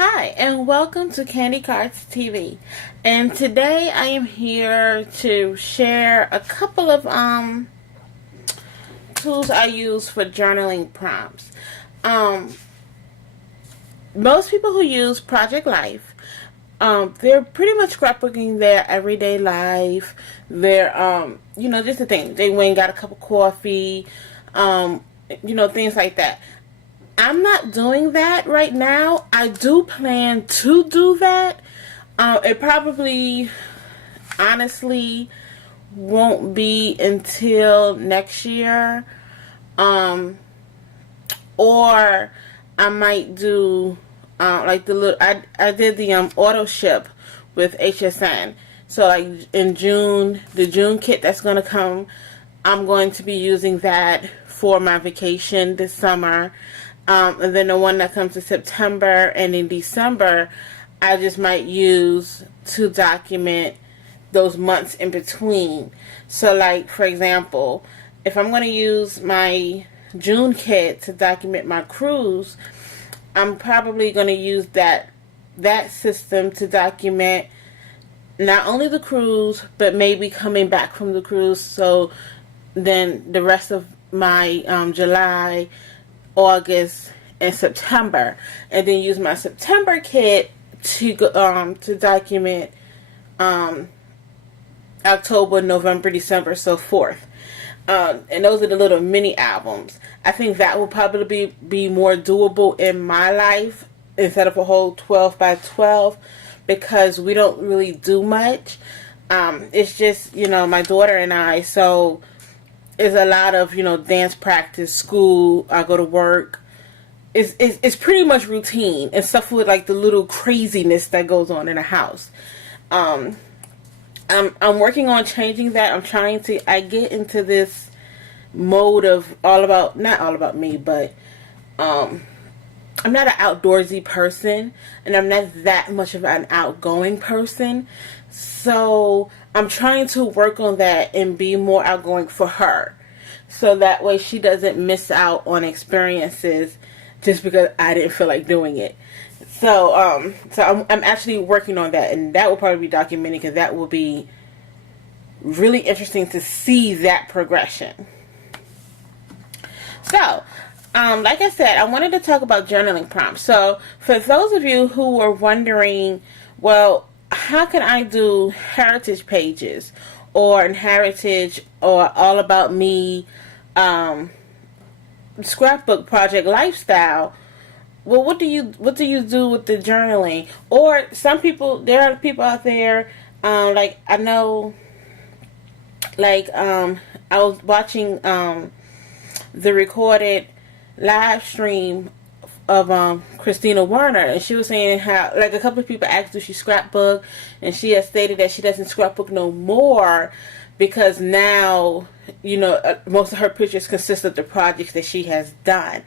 Hi, and welcome to Candy Cards TV. And today I am here to share a couple of tools I use for journaling prompts. Most people who use Project Life, they're pretty much scrapbooking their everyday life. They're just the thing. They went and got a cup of coffee, things like that. I'm not doing that right now. I do plan to do that. It probably, honestly, won't be until next year. Or I might do, like the little, I did the auto ship with HSN. So like in June, the June kit that's going to come, I'm going to be using that for my vacation this summer. And then the one that comes in September and in December, I just might use to document those months in between. So like, for example, if I'm going to use my June kit to document my cruise, I'm probably going to use that system to document not only the cruise, but maybe coming back from the cruise. So then the rest of my July, August, and September, and then use my September kit to document October, November, December, so forth. And those are the little mini albums. I think that will probably be more doable in my life instead of a whole 12 by 12, because we don't really do much. It's just, my daughter and I, so it's a lot of, dance practice, school, I go to work. It's pretty much routine and stuff with like the little craziness that goes on in a house. I'm working on changing that. I get into this mode of not all about me, but I'm not an outdoorsy person, and I'm not that much of an outgoing person. So I'm trying to work on that and be more outgoing for her, so that way she doesn't miss out on experiences just because I didn't feel like doing it. So I'm actually working on that, and that will probably be documented, because that will be really interesting to see that progression. So, like I said, I wanted to talk about journaling prompts. So, for those of you who were wondering, well, how can I do heritage pages or heritage or all about me scrapbook project lifestyle? Well, what do you do with the journaling? Or there are people out there, like I know, like I was watching the recorded live stream of Christina Werner, and she was saying how, like, a couple of people asked if she scrapbook, and she has stated that she doesn't scrapbook no more because now, most of her pictures consist of the projects that she has done.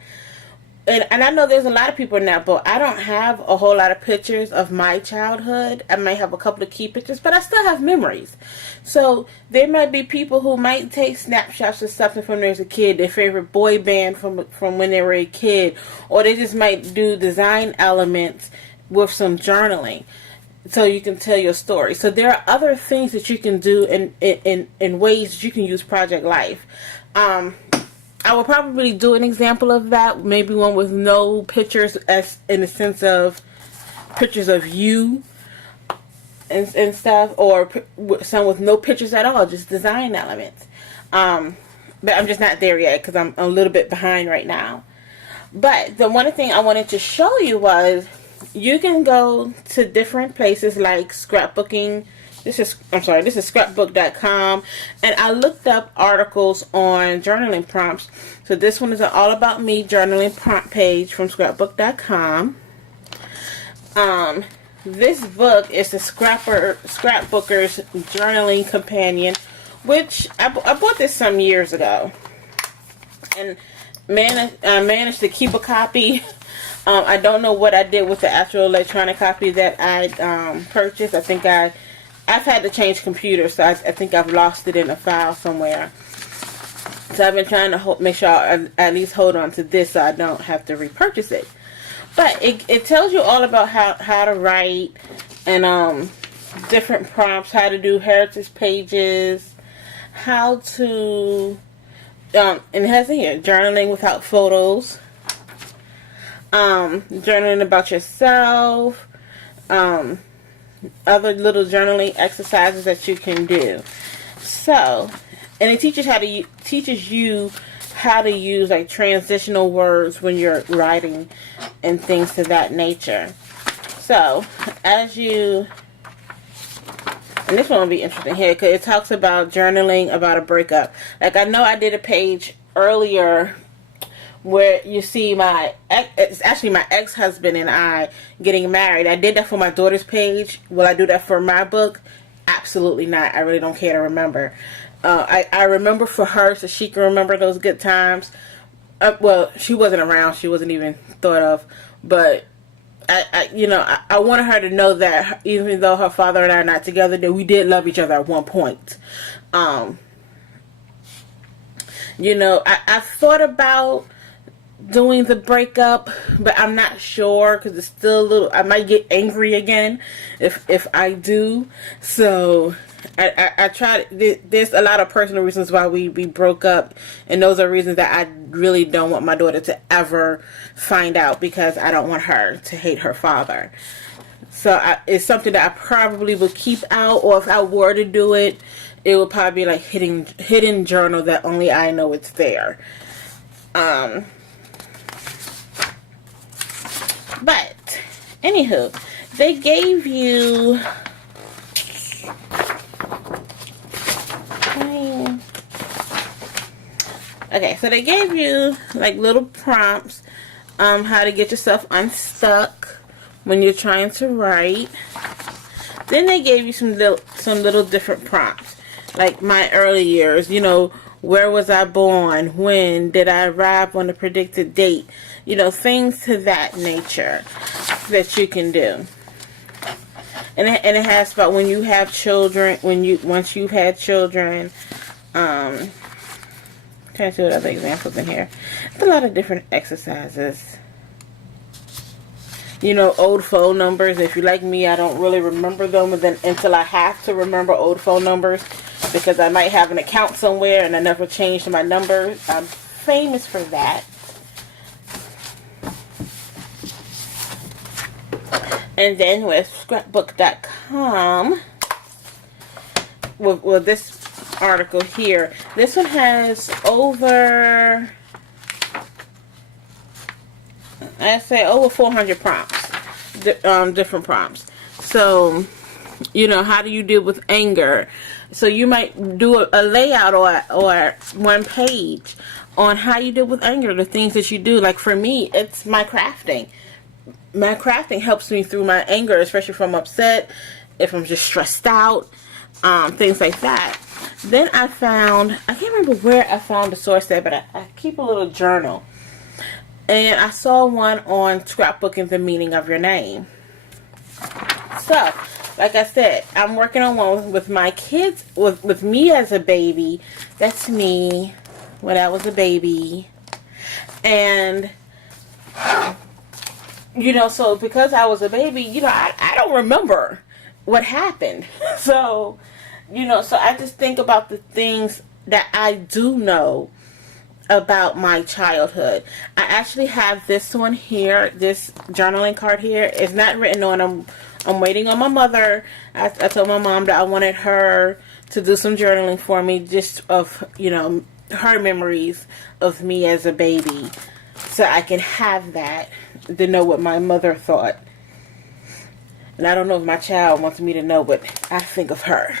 And I know there's a lot of people in that boat. I don't have a whole lot of pictures of my childhood. I might have a couple of key pictures, but I still have memories. So there might be people who might take snapshots of something from when they was a kid, their favorite boy band from when they were a kid, or they just might do design elements with some journaling, so you can tell your story. So there are other things that you can do in ways that you can use Project Life. I will probably do an example of that, maybe one with no pictures, as in the sense of pictures of you and stuff, or some with no pictures at all, just design elements. But I'm just not there yet because I'm a little bit behind right now. But the one thing I wanted to show you was you can go to different places like Scrapbooking. This is scrapbook.com, and I looked up articles on journaling prompts. So this one is an all about me journaling prompt page from scrapbook.com. This book is the Scrapbooker's Journaling Companion, which I bought this some years ago, and I managed to keep a copy. I don't know what I did with the actual electronic copy that I purchased. I think I've had to change computers, so I think I've lost it in a file somewhere. So I've been trying to make sure I at least hold on to this so I don't have to repurchase it. But it tells you all about how to write, and different prompts, how to do heritage pages, how to and it has in here journaling without photos, journaling about yourself, other little journaling exercises that you can do. So, and it teaches you how to use like transitional words when you're writing and things to that nature. So, and this one will be interesting here because it talks about journaling about a breakup. Like, I know I did a page earlier where you see it's actually my ex-husband and I getting married. I did that for my daughter's page. Will I do that for my book? Absolutely not. I really don't care to remember. I remember for her so she can remember those good times. Well, she wasn't around. She wasn't even thought of. But I wanted her to know that even though her father and I are not together, that we did love each other at one point. I thought about doing the breakup, but I'm not sure because it's still a little. I might get angry again if I do. So I tried. There's a lot of personal reasons why we broke up, and those are reasons that I really don't want my daughter to ever find out because I don't want her to hate her father. So it's something that I probably would keep out, or if I were to do it, it would probably be like hidden journal that only I know it's there. But anywho, they gave you so they gave you like little prompts, how to get yourself unstuck when you're trying to write. Then they gave you some little different prompts, like my early years. Where was I born? When did I arrive on the predicted date? Things to that nature that you can do. And it has about when you have children, once you've had children. Trying to see what other examples in here. There's a lot of different exercises. Old phone numbers. If you're like me, I don't really remember them until I have to remember old phone numbers because I might have an account somewhere and I never changed my number. I'm famous for that. And then with Scrapbook.com, with this article here, this one has over, I'd say over 400 prompts, different prompts. So, how do you deal with anger? So you might do a layout or one page on how you deal with anger, the things that you do. Like for me, it's my crafting. My crafting helps me through my anger, especially if I'm upset, if I'm just stressed out, things like that. Then I can't remember where I found the source there, but I keep a little journal. And I saw one on Scrapbooking, the meaning of your name. So, like I said, I'm working on one with my kids, with me as a baby. That's me when I was a baby. And so because I was a baby, I don't remember what happened. So, so I just think about the things that I do know about my childhood. I actually have this one here, this journaling card here. It's not written on. I'm waiting on my mother. I told my mom that I wanted her to do some journaling for me, just of, her memories of me as a baby. So I can have that to know what my mother thought. And I don't know if my child wants me to know what I think of her.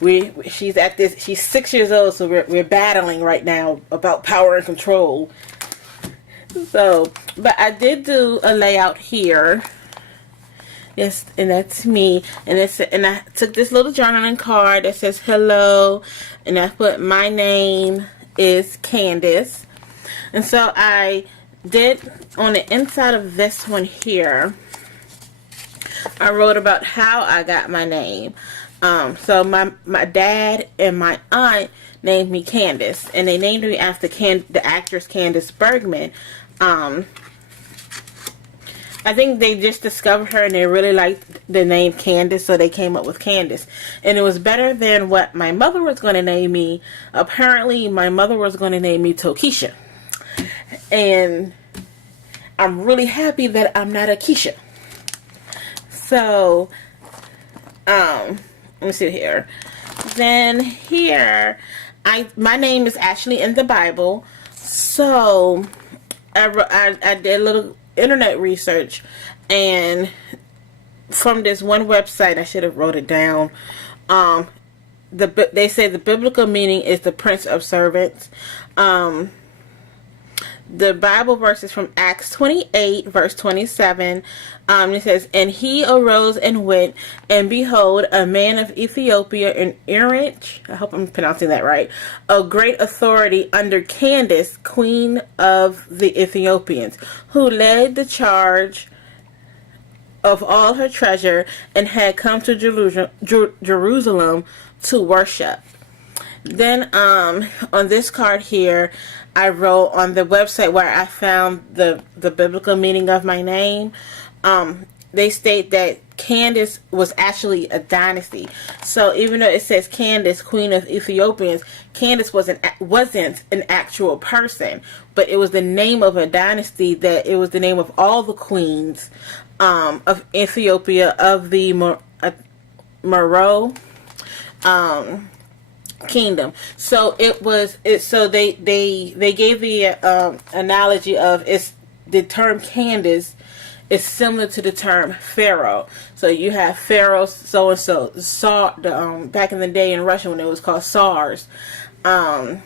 She's 6 years old, so we're battling right now about power and control. So, but I did do a layout here. Yes, and that's me. And I took this little journaling card that says hello, and I put my name is Candace. And so I did on the inside of this one here, I wrote about how I got my name. So my dad and my aunt named me Candace, and they named me after the actress Candace Bergman. I think they just discovered her and they really liked the name Candace, so they came up with Candace. And it was better than what my mother was going to name me. Apparently, my mother was going to name me Tokisha. And I'm really happy that I'm not a Keisha. So, let me see here. Then here, my name is actually in the Bible. So, I did a little internet research, and from this one website, I should have wrote it down. They say the biblical meaning is the Prince of Servants. The Bible verse is from Acts 28, verse 27. It says, "And he arose and went, and behold, a man of Ethiopia in Irinch," I hope I'm pronouncing that right, "of great authority under Candace, queen of the Ethiopians, who led the charge of all her treasure, and had come to Jerusalem to worship." Then on this card here, I wrote on the website where I found the biblical meaning of my name. They state that Candace was actually a dynasty. So even though it says Candace, queen of Ethiopians, Candace wasn't an actual person, but it was the name of a dynasty. That it was the name of all the queens of Ethiopia, of the Moro kingdom. So so they gave the analogy of the term Candace is similar to the term Pharaoh. So you have Pharaoh so and so, back in the day in Russia when it was called SARS. So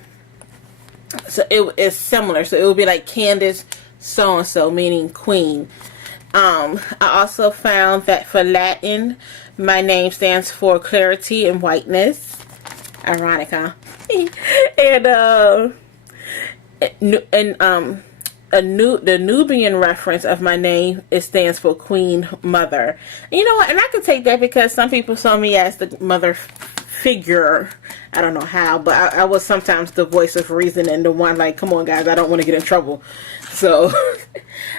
it is similar. So it would be like Candace so and so, meaning queen. I also found that for Latin, my name stands for clarity and whiteness. Ironic, huh? The Nubian reference of my name, it stands for Queen Mother. And you know what? And I can take that because some people saw me as the mother figure. I don't know how, but I was sometimes the voice of reason and the one like, come on guys, I don't want to get in trouble. So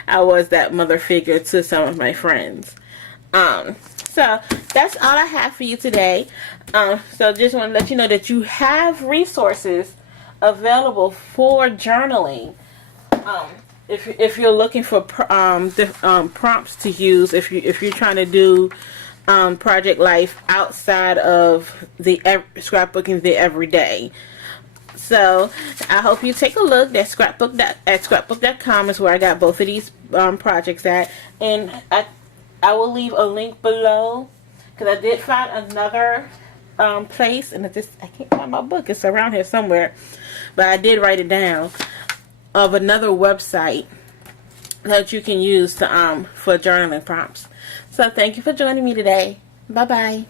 I was that mother figure to some of my friends. So that's all I have for you today. So just want to let you know that you have resources available for journaling. If you're looking for prompts to use, if you're trying to do Project Life outside of the scrapbooking the everyday. So I hope you take a look. At scrapbook.com is where I got both of these projects at, and I will leave a link below because I did find another place, and I can't find my book. It's around here somewhere, but I did write it down, of another website that you can use to for journaling prompts. So thank you for joining me today. Bye bye.